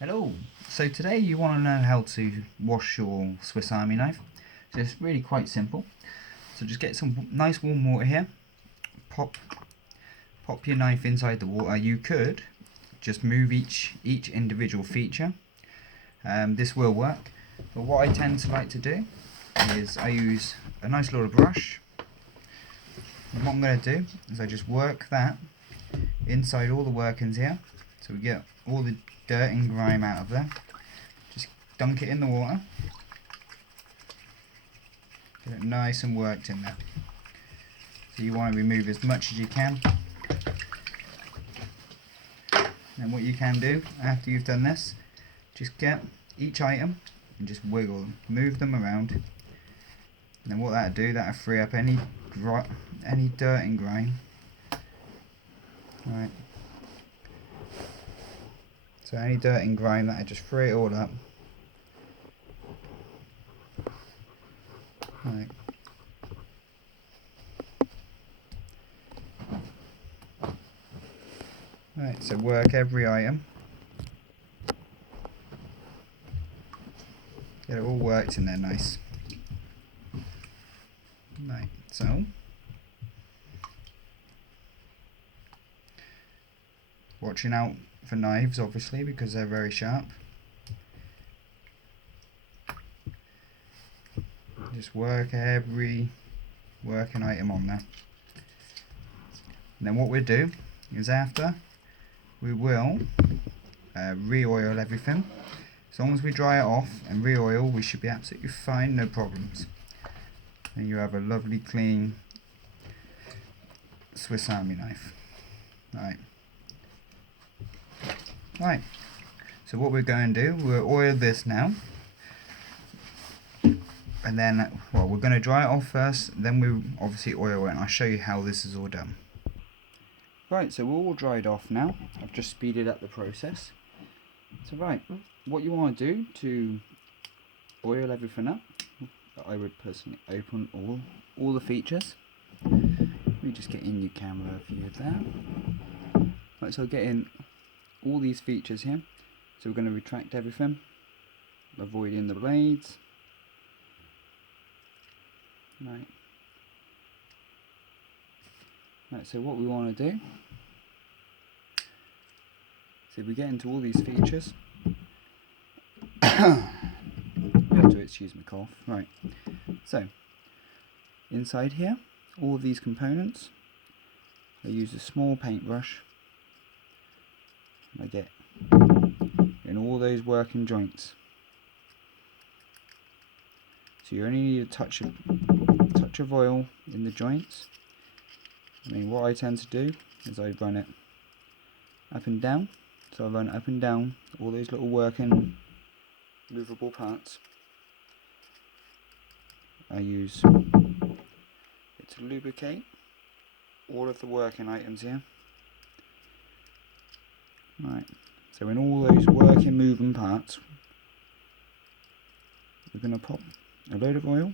Hello. So today you want to know how to wash your Swiss Army knife. So it's really quite simple. So just get some nice warm water here. Pop your knife inside the water. You could just move each individual feature. This will work. But what I tend to like to do is I use a nice little brush. And what I'm going to do is I just work that inside all the workings here. So we get all the dirt and grime out of there. Just dunk it in the water. Get it nice and worked in there. So you want to remove as much as you can. And what you can do after you've done this, just get each item and just wiggle them, move them around. And then what that'll do, that'll free up any dirt and grime. Right. So any dirt and grime, that'll just free it all up. Right. Right, so work every item. Get it all worked in there nice. Right, so watching out for knives obviously because they're very sharp. Just work every working item on there. And then what we'll do is after we will re-oil everything. As long as we dry it off and re-oil, we should be absolutely fine, no problems. And you have a lovely clean Swiss Army knife. Right. So what we're going to do, we'll oil this now. And then, well, we're going to dry it off first, then we obviously oil it, and I'll show you how this is all done. Right, so we're all dried off now. I've just speeded up the process. So right, what you want to do to oil everything up, I would personally open all the features. Let me just get in your camera view there. Right, so get in all these features here. So we're going to retract everything, avoiding the blades. Right, so what we want to do, so we get into all these features. You have to excuse my cough. Right, so inside here, all of these components, I use a small paintbrush. I get in all those working joints. So you only need a touch of oil in the joints. I mean, what I tend to do is I run it up and down. So I run up and down all those little working movable parts. I use it to lubricate all of the working items here. Right, so in all those working moving parts, we're going to pop a load of oil.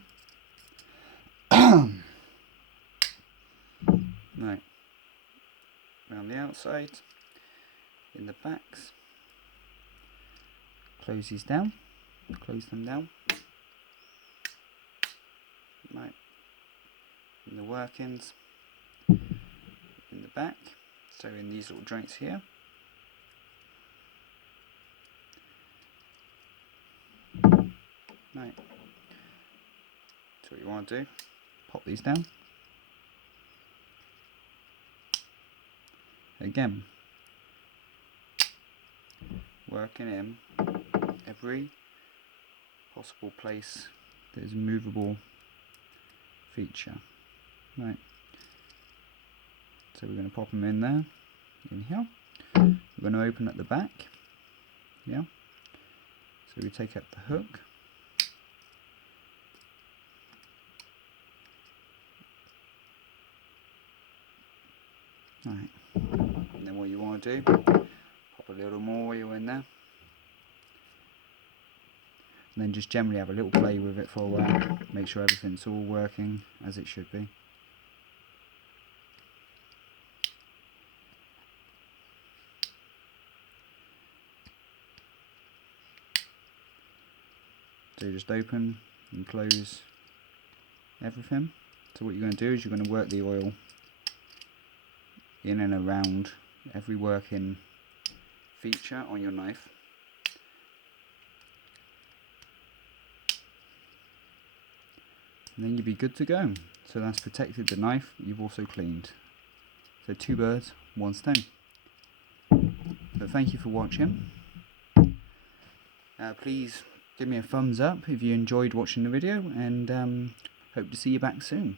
Right, around the outside, in the backs, close them down. Right, in the workings, in the back, so in these little joints here. Right, so what you want to do, pop these down. Again, working in every possible place that is a movable feature. Right, so we're going to pop them in there, in here. We're going to open at the back, yeah. So we take up the hook. Right, and then what you want to do, pop a little more oil in there, and then just generally have a little play with it for a while, make sure everything's all working as it should be. So you just open and close everything. So what you're going to do is you're going to work the oil in and around every working feature on your knife. And then you'll be good to go. So that's protected the knife, you've also cleaned. So 2 birds, 1 stone. But thank you for watching. Please give me a thumbs up if you enjoyed watching the video, and hope to see you back soon.